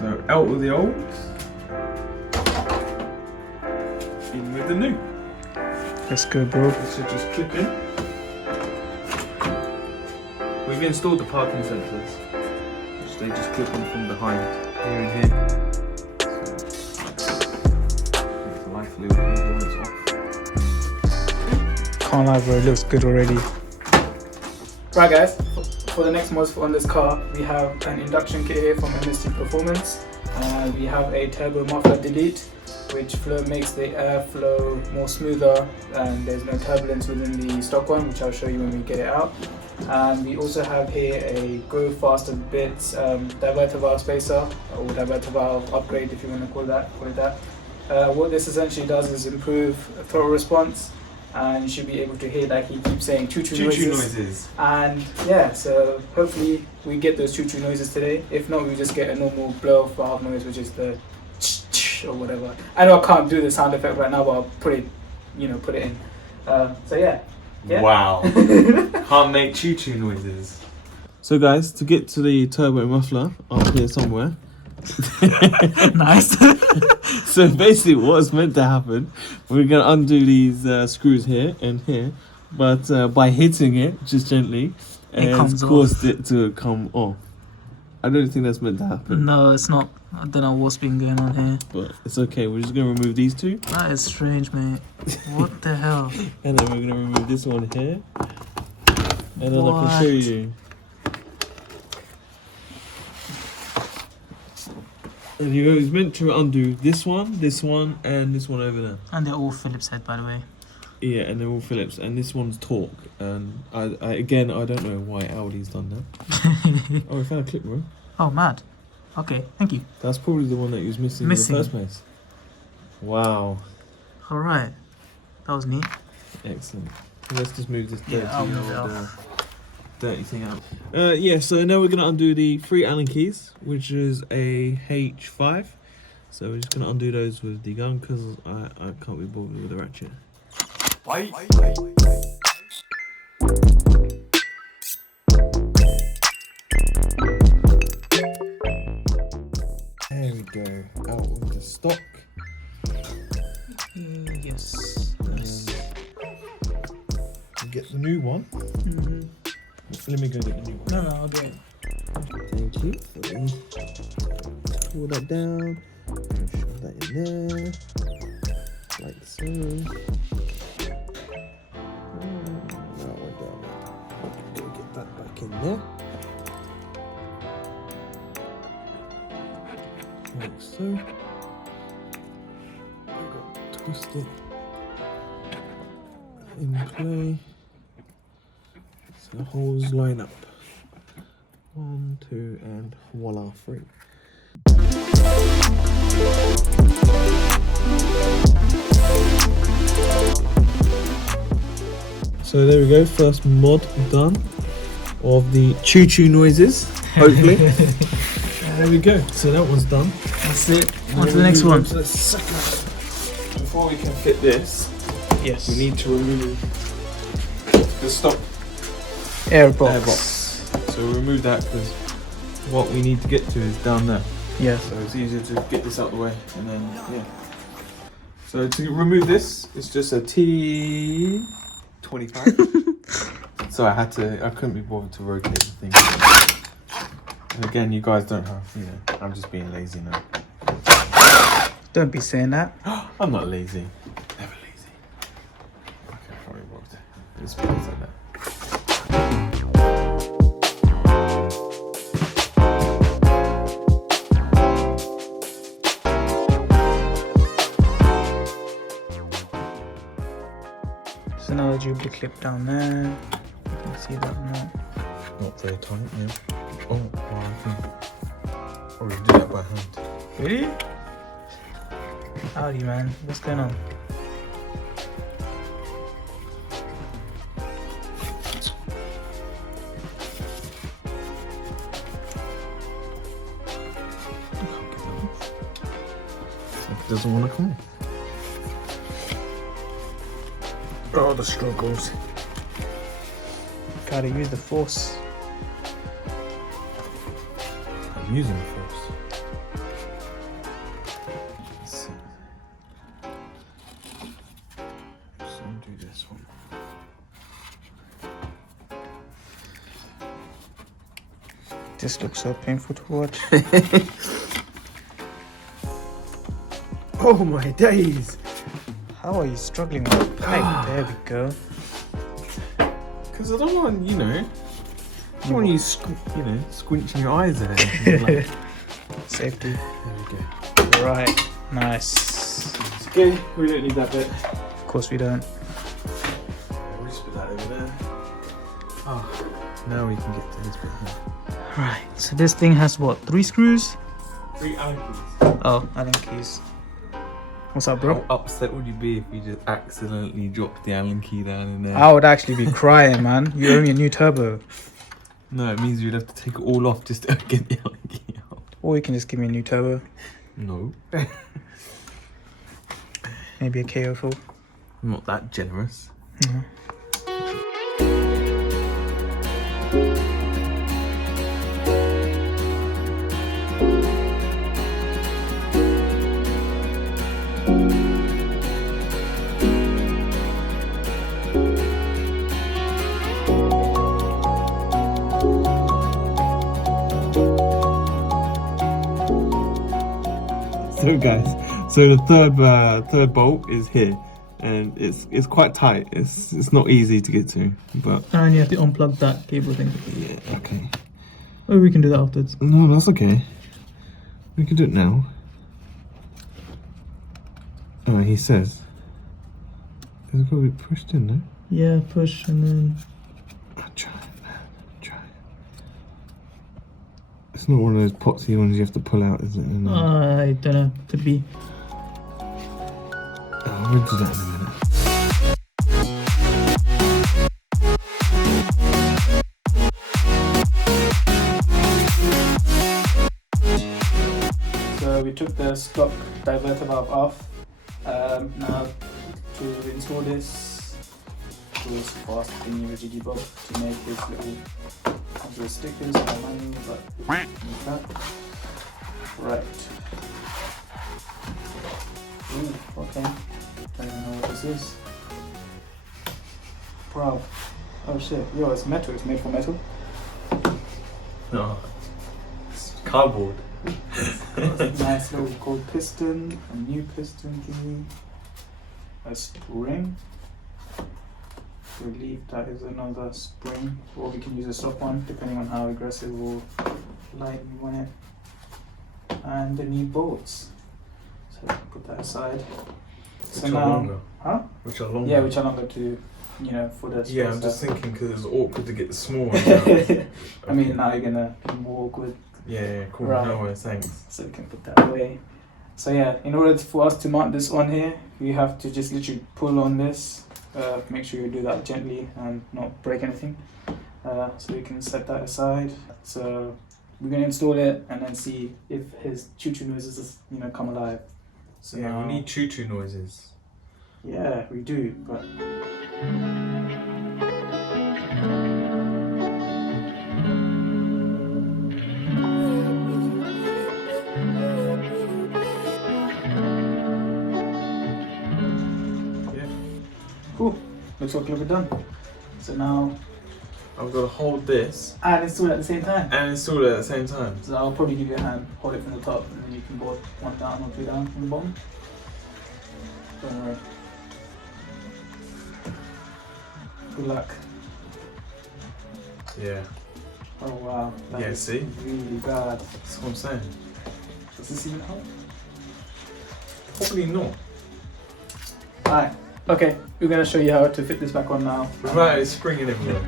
So out with the old, in with the new. Let's go, bro. This should just clip in. We've installed the parking sensors, which they just clip in from behind, here and here. So makes life a little easier when it's off. Can't lie, bro. It looks good already. Right, guys. For the next mods on this car, we have an induction kit here from MST Performance. We have a turbo muffler delete, which makes the airflow more smoother, and there's no turbulence within the stock one, which I'll show you when we get it out. We also have here a go faster bits diverter valve spacer, or diverter valve upgrade if you want to call it that. What this essentially does is improve throttle response, and you should be able to hear, like he keeps saying, choo-choo noises. And yeah, so hopefully we get those choo-choo noises today. If not, we just get a normal blow-off valve noise, which is the ch-ch or whatever. I know I can't do the sound effect right now, but I'll put it in. So yeah. Wow. Can't make choo-choo noises. So guys, to get to the turbo muffler up here somewhere. Nice. So basically what's meant to happen, we're going to undo these screws here and here, but by hitting it just gently, it's caused it to come off. I don't think that's meant to happen. No, it's not. I don't know what's been going on here. But it's okay, we're just going to remove these two. That is strange, mate. What the hell? And then we're going to remove this one here. And then I can show you. And you it's meant to undo this one, and this one over there. And they're all Phillips head, by the way. Yeah, and they're all Phillips, and this one's torque. And I don't know why Audi's done that. Oh, I found a clip, bro. Oh, mad. Okay, thank you. That's probably the one that he was missing in the first place. Wow. Alright. That was neat. Excellent. Let's just move this dirty, I'll move it off. Dirty thing out. Yeah, so now we're going to undo the 3 Allen keys, which is a H5. So we're just going to undo those with the gun because I can't be bothered with the ratchet. There we go, out of the stock. Yes. Nice. Get the new one. Mm-hmm. Let me go get the new one. No, I'll do it. Thank you. Pull that down. Shove that in there. Like so. That one down there. Gotta get that back in there. Like so. Twist it in play. So the holes line up. 1, 2, and voila, 3. So there we go, first mod done of the choo-choo noises, hopefully. There we go, so that one's done. That's it. On to the next one. To the second. Before we can fit this, Yes. we need to remove the stock Airbox. So we'll remove that because what we need to get to is down there. Yeah. So it's easier to get this out of the way and then, yeah. So to remove this, it's just a T25. So I couldn't be bothered to rotate the thing. And again, you guys don't have, I'm just being lazy now. Don't be saying that. I'm not lazy. Never lazy. Okay, probably worked. It's like that. There's another duplicate clip down there. You can see that now. Not very tight, yeah. Oh, I can probably do that by hand. Really? Audi, man. What's going on? It doesn't want to come. Oh, the struggles. Gotta use the force. I'm using the force. This looks so painful to watch. Oh my days! How are you struggling with the pipe? There we go. Because I don't want, you know, I don't want you, squinching your eyes at it. Like, Safety. there we go. Right. Nice. It's okay. We don't need that bit. Of course we don't. We'll just put that over there. Oh, now we can get to this bit here. Right. So this thing has what? 3 screws? 3 Allen keys. Oh, Allen keys. What's up, bro? How upset would you be if you just accidentally dropped the Allen key down in there? I would actually be crying, man. You owe me a new turbo. No, it means you'd have to take it all off just to get the Allen key out. Or you can just give me a new turbo. No. Maybe a KO4. I'm not that generous. No. So guys, so the third bolt is here, and it's quite tight. It's not easy to get to, but And you have to unplug that cable thing. yeah, okay. Oh, we can do that afterwards. No, that's okay. We can do it now. Oh, he says it's got to be pushed in there. Yeah, push and then. I'll try it, man. Try it. It's not one of those potsy ones you have to pull out, is it? No. I don't know. Could be. Oh, we'll do that in a minute. So we took the stock diverter valve off. Now to install this, it was fast thingy with a debug to make this little stickers on the manual, but like that. Right. Ooh, okay. Don't even know what this is. Wow. Oh shit. Yo, it's metal. It's made from metal. No, it's cardboard. Nice little gold piston, a new piston thingy, a spring. Relief, that is another spring, or we can use a soft one depending on how aggressive or light we want it. And the new bolts. So put that aside. So Which are now, longer. huh? Which are longer. Yeah, which are longer to, you know, for the. Yeah, I'm just thinking because it's awkward to get the small ones out. I mean, now you're gonna be more awkward. Yeah, cool. Right. No worries, thanks. So we can put that away. So yeah, in order for us to mount this on here, we have to just literally pull on this. Make sure you do that gently and not break anything. So we can set that aside. So we're gonna install it and then see if his choo-choo noises, you know, come alive. So Yeah, now, we need choo-choo noises. yeah, we do, but. Cool. Looks like we're done. So now, I've got to hold this and install it at the same time. and install it at the same time. So I'll probably give you a hand, hold it from the top, and then you can board one down or two down from the bottom. Don't worry. Good luck. Yeah. Oh wow. That Yeah, is see? really bad. That's what I'm saying. Does this even help? Probably not. Alright. Okay, we're gonna show you how to fit this back on now. Without it springing everywhere.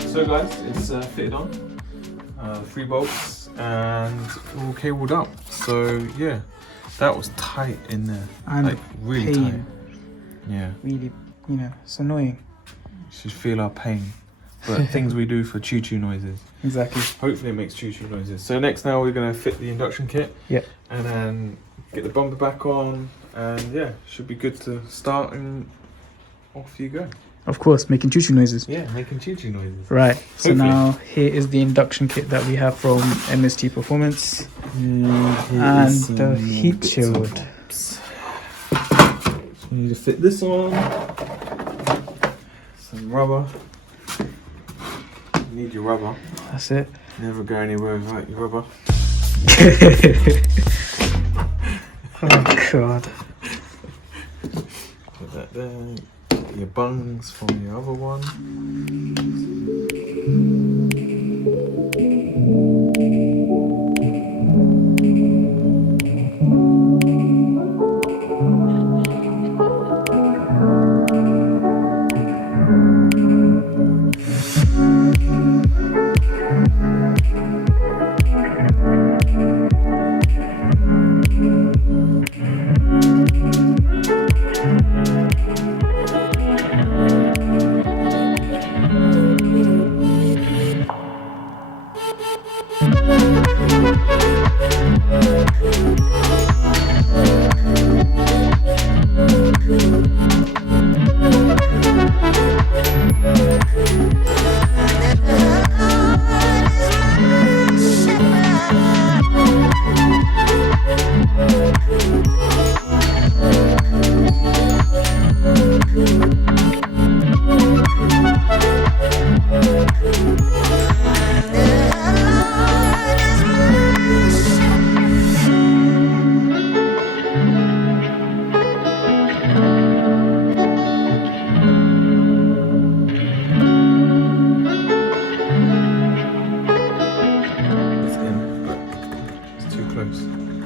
So guys, it's fitted on. 3 bolts and all cabled up. So yeah, that was tight in there. And like really pain. tight. Yeah, Really, you know, it's annoying. you should feel our pain. But things we do for choo-choo noises. Exactly. Hopefully it makes choo-choo noises. So next now we're gonna fit the induction kit. Yep. And then get the bumper back on, and yeah, should be good to start and off you go. Of course, making choo-choo noises. Yeah, making choo-choo noises. Right. So Hopefully. now here is the induction kit that we have from MST Performance. And the heat shield. You need to fit this on. Some rubber. You need your rubber. That's it. Never go anywhere without your rubber. Oh god. Put that there. Your bungs from your other one.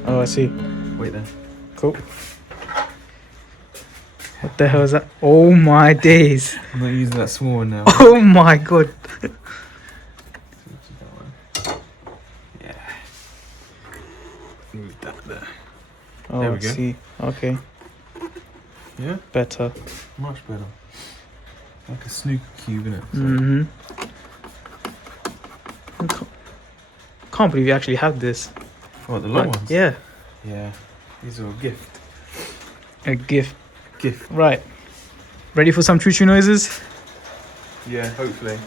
Oh, I see. Wait there. Cool. What the hell is that? Oh my days. I'm not using that small one now. Oh my god. Yeah. Move that there. Oh, There we I go. see. Okay. Yeah? Better. Much better. Like a snooker cube, innit? So Mm-hmm. Can't believe you actually have this. What, the long Right, ones? Yeah. Yeah. These are a gift. A gift. Gift. Right. Ready for some choo-choo noises? Yeah, hopefully.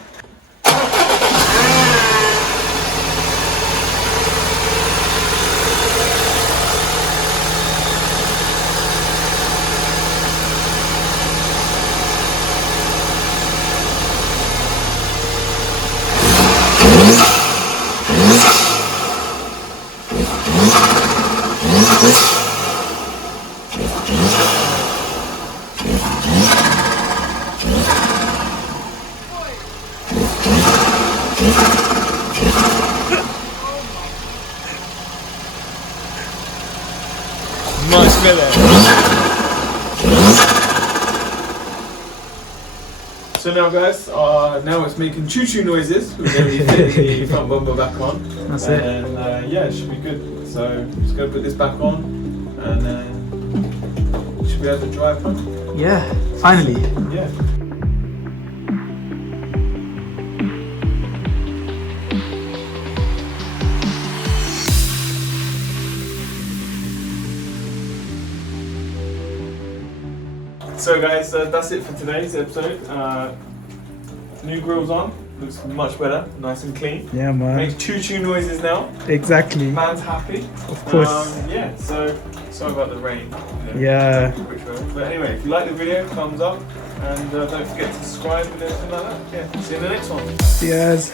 Much better. So now guys, now it's making choo-choo noises. We're going to be fitting the front bumper back on. That's it. And yeah, it should be good. So I'm just going to put this back on and then we should be able to drive home. Yeah. Finally. Yeah. So guys, that's it for today's episode. New grill's on, looks much better, nice and clean. Yeah, man. Makes choo-choo noises now. Exactly. Man's happy. Of course. Yeah, so sorry about the rain. Yeah. But anyway, if you like the video, thumbs up. And don't forget to subscribe and everything like that. Yeah, see you in the next one. Cheers.